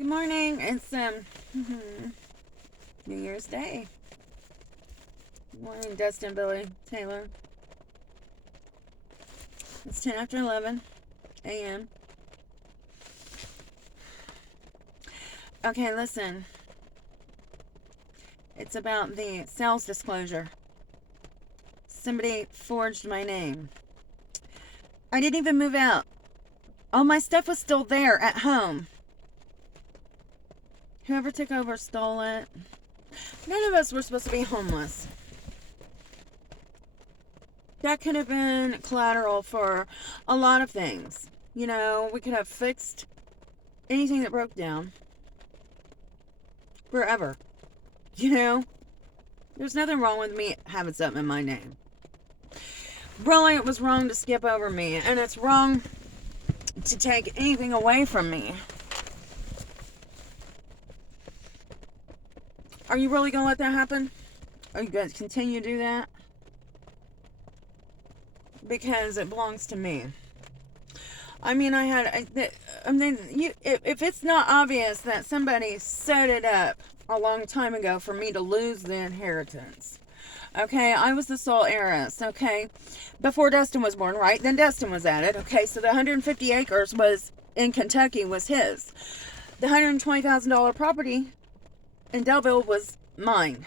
Good morning. It's New Year's Day. Good morning, Dustin, Billy, Taylor. It's 10 after 11 a.m. Okay, listen. It's about the sales disclosure. Somebody forged my name. I didn't even move out. All my stuff was still there at home. Whoever took over stole it. None of us were supposed to be homeless. That could have been collateral for a lot of things. You know, we could have fixed anything that broke down. Forever. You know? There's nothing wrong with me having something in my name. Really, it was wrong to skip over me. And it's wrong to take anything away from me. Are you really going to let that happen? Are you going to continue to do that? Because it belongs to me. I mean, if it's not obvious that somebody set it up a long time ago for me to lose the inheritance. Okay, I was the sole heiress, okay? Before Dustin was born, right? Then Dustin was added, okay? So the 150 acres was in Kentucky was his. The $120,000 property in Delville was mine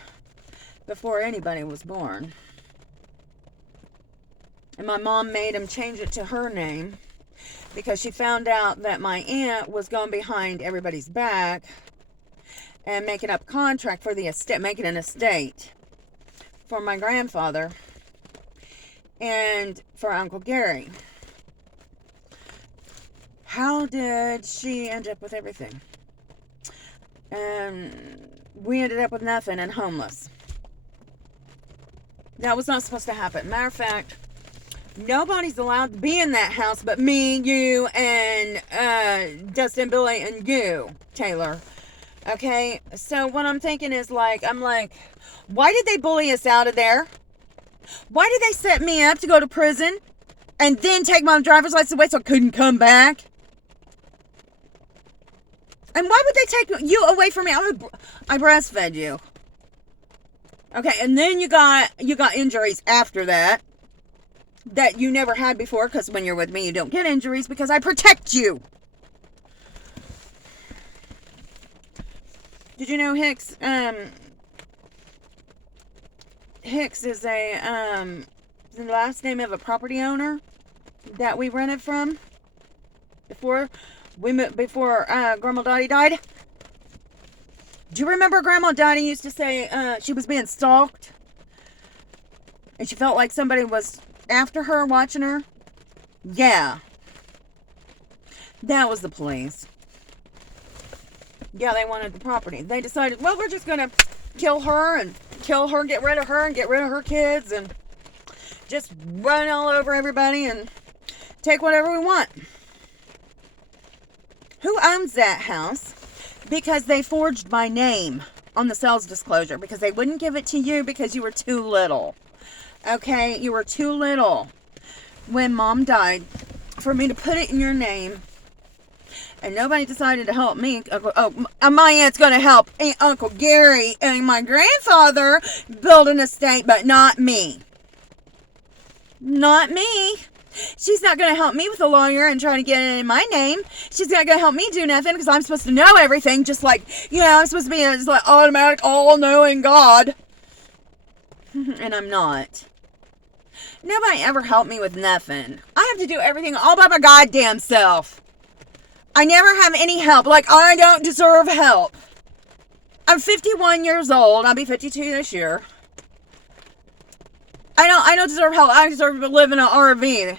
before anybody was born. And my mom made him change it to her name because she found out that my aunt was going behind everybody's back and making up a contract for the estate, making an estate for my grandfather and for Uncle Gary. How did she end up with everything? And we ended up with nothing and homeless. That was not supposed to happen. Matter of fact, nobody's allowed to be in that house but me, you, and Dustin, Billy, and you, Taylor. Okay? So what I'm thinking is I'm like, why did they bully us out of there? Why did they set me up to go to prison and then take my driver's license away so I couldn't come back? And why would they take you away from me? I breastfed you. Okay, and then you got injuries after that you never had before, because when you're with me, you don't get injuries because I protect you. Did you know Hicks is the last name of a property owner that we rented from before Grandma Dottie died? Do you remember Grandma Dottie used to say she was being stalked? And she felt like somebody was after her, watching her? Yeah. That was the police. Yeah, they wanted the property. They decided, well, we're just going to kill her, get rid of her, and get rid of her kids, and just run all over everybody and take whatever we want. Who owns that house? Because they forged my name on the sales disclosure because they wouldn't give it to you because you were too little. Okay, you were too little when Mom died for me to put it in your name. And nobody decided to help me. My aunt's going to help Uncle Gary and my grandfather build an estate, but not me. Not me. She's not going to help me with a lawyer and try to get it in my name. She's not going to help me do nothing because I'm supposed to know everything. Just like, I'm supposed to be a automatic, all-knowing God. And I'm not. Nobody ever helped me with nothing. I have to do everything all by my goddamn self. I never have any help. I don't deserve help. I'm 51 years old. I'll be 52 this year. I don't deserve help. I deserve to live in an RV.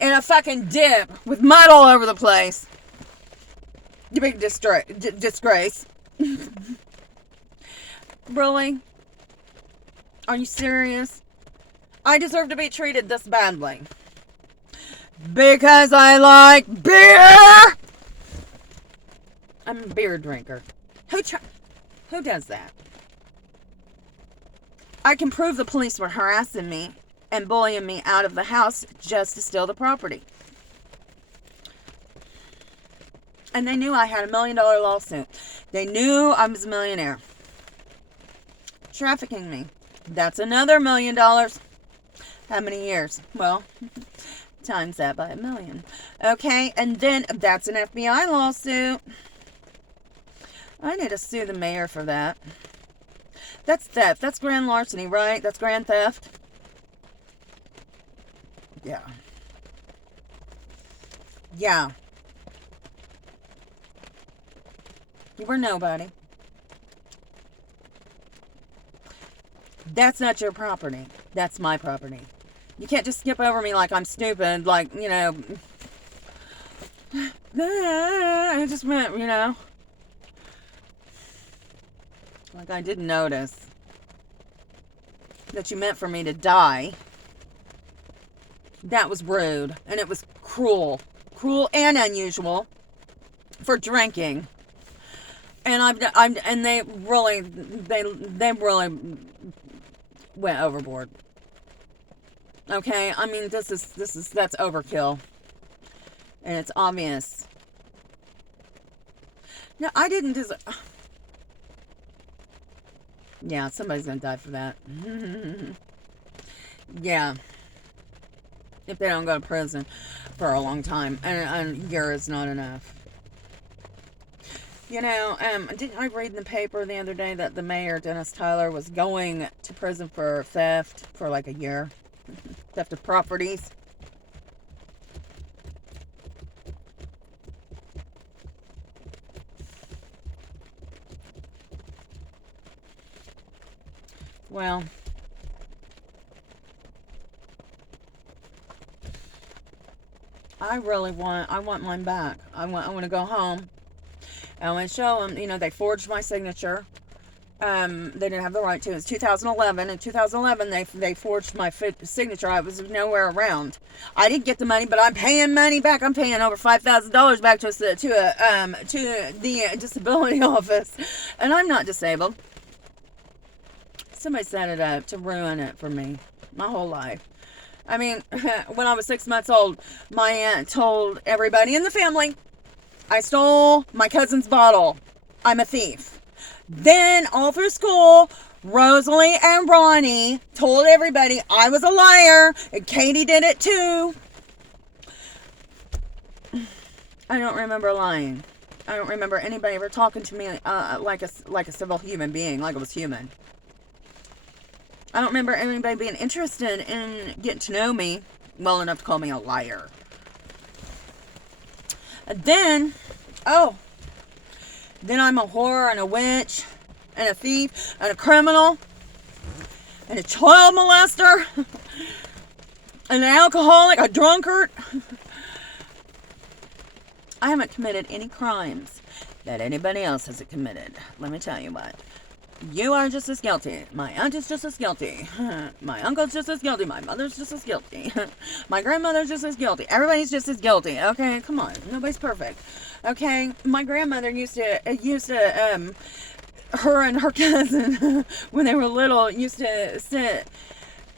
In a fucking dip with mud all over the place. You big disgrace. Really? Are you serious? I deserve to be treated this badly. Because I like beer! I'm a beer drinker. Who does that? I can prove the police were harassing me and bullying me out of the house just to steal the property. And they knew I had $1 million lawsuit. They knew I was a millionaire. Trafficking me. That's another $1 million. How many years? Well, times that by 1 million. Okay, and then that's an FBI lawsuit. I need to sue the mayor for that. That's theft. That's grand larceny, right? That's grand theft. Yeah. Yeah. You were nobody. That's not your property. That's my property. You can't just skip over me like I'm stupid, like, you know. I just went, you know. Like I didn't notice that you meant for me to die. That was rude. And it was cruel. Cruel and unusual for drinking. And and they really went overboard. Okay, I mean that's overkill, and it's obvious. No, I didn't deserve. Yeah, somebody's gonna die for that. Yeah, if they don't go to prison for a long time, and a year is not enough. You know, didn't I read in the paper the other day that the mayor, Dennis Tyler, was going to prison for theft for like a year? Theft of properties. Well, I want mine back. I want to go home. I want to show them, you know, they forged my signature. They didn't have the right to. It was 2011. In 2011, they forged my signature. I was nowhere around. I didn't get the money, but I'm paying money back. I'm paying over $5,000 back to the disability office, and I'm not disabled. Somebody set it up to ruin it for me, my whole life. I mean, when I was 6 months old, my aunt told everybody in the family, I stole my cousin's bottle. I'm a thief. Then, all through school, Rosalie and Ronnie told everybody I was a liar, and Katie did it too. I don't remember lying. I don't remember anybody ever talking to me like a civil human being, like I was human. I don't remember anybody being interested in getting to know me well enough to call me a liar. And then, then I'm a whore and a witch and a thief and a criminal and a child molester and an alcoholic, a drunkard. I haven't committed any crimes that anybody else has committed. Let me tell you what. You are just as guilty. My aunt is just as guilty. My uncle's just as guilty. My mother's just as guilty. My grandmother's just as guilty. Everybody's just as guilty. Okay, come on. Nobody's perfect. Okay, my grandmother used to her and her cousin, when they were little, used to sit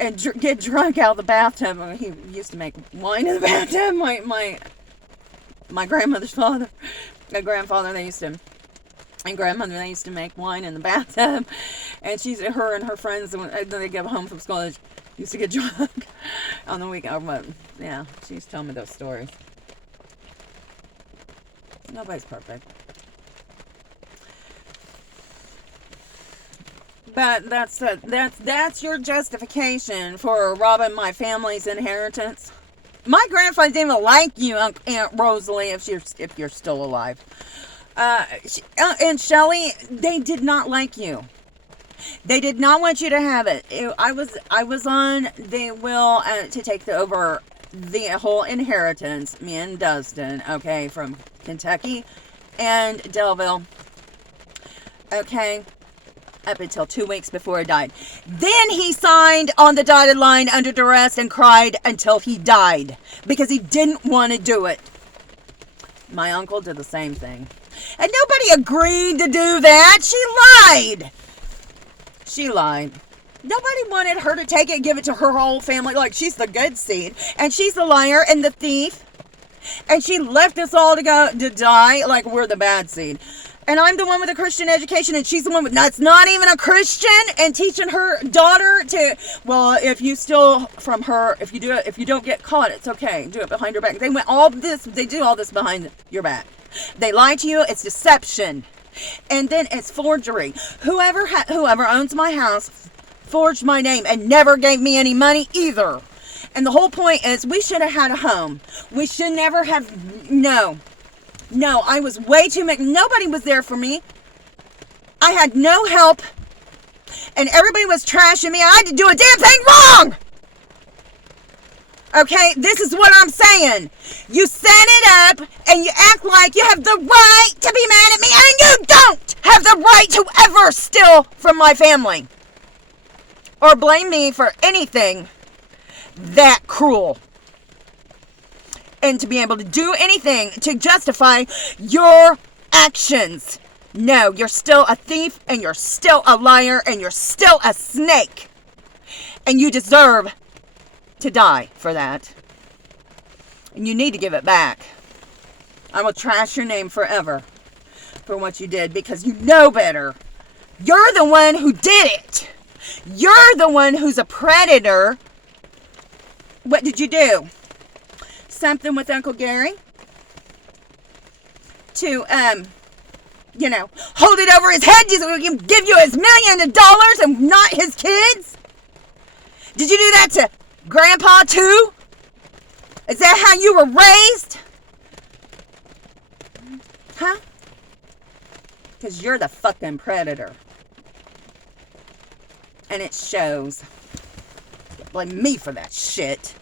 and get drunk out of the bathtub. He used to make wine in the bathtub. My grandmother's father, my grandfather, and grandmother, they used to make wine in the bathtub, and her and her friends, when they get home from school, they used to get drunk on the weekend. But yeah, she used to tell me those stories. Nobody's perfect, but that's your justification for robbing my family's inheritance. My grandfather didn't even like you, Aunt Rosalie, if you're still alive. And Shelley, they did not like you. They did not want you to have it. I was on the will to take over the whole inheritance, me and Dustin, okay, from Kentucky and Delville, okay, up until 2 weeks before he died. Then he signed on the dotted line under duress and cried until he died because he didn't want to do it. My uncle did the same thing. And nobody agreed to do that. She lied. Nobody wanted her to take it and give it to her whole family like she's the good seed. And she's the liar and the thief. And she left us all to die like we're the bad seed. And I'm the one with a Christian education, and she's the one that's not even a Christian, and teaching her daughter to, well, if you steal from her, if you don't get caught, it's okay. Do it behind her back. They do all this behind your back. They lie to you. It's deception. And then it's forgery. Whoever owns my house forged my name and never gave me any money either. And the whole point is we should have had a home. We should never have, no, I was way too much. Nobody was there for me. I had no help. And everybody was trashing me. I had to do a damn thing wrong. Okay, this is what I'm saying. You set it up and you act like you have the right to be mad at me, and you don't have the right to ever steal from my family or blame me for anything that cruel. And to be able to do anything to justify your actions. No, you're still a thief, and you're still a liar, and you're still a snake. And you deserve to die for that. And you need to give it back. I will trash your name forever for what you did, because you know better. You're the one who did it. You're the one who's a predator. What did you do? Something with Uncle Gary to, hold it over his head so he can give you his $millions and not his kids? Did you do that to Grandpa too? Is that how you were raised? Huh? Because you're the fucking predator. And it shows. Blame me for that shit.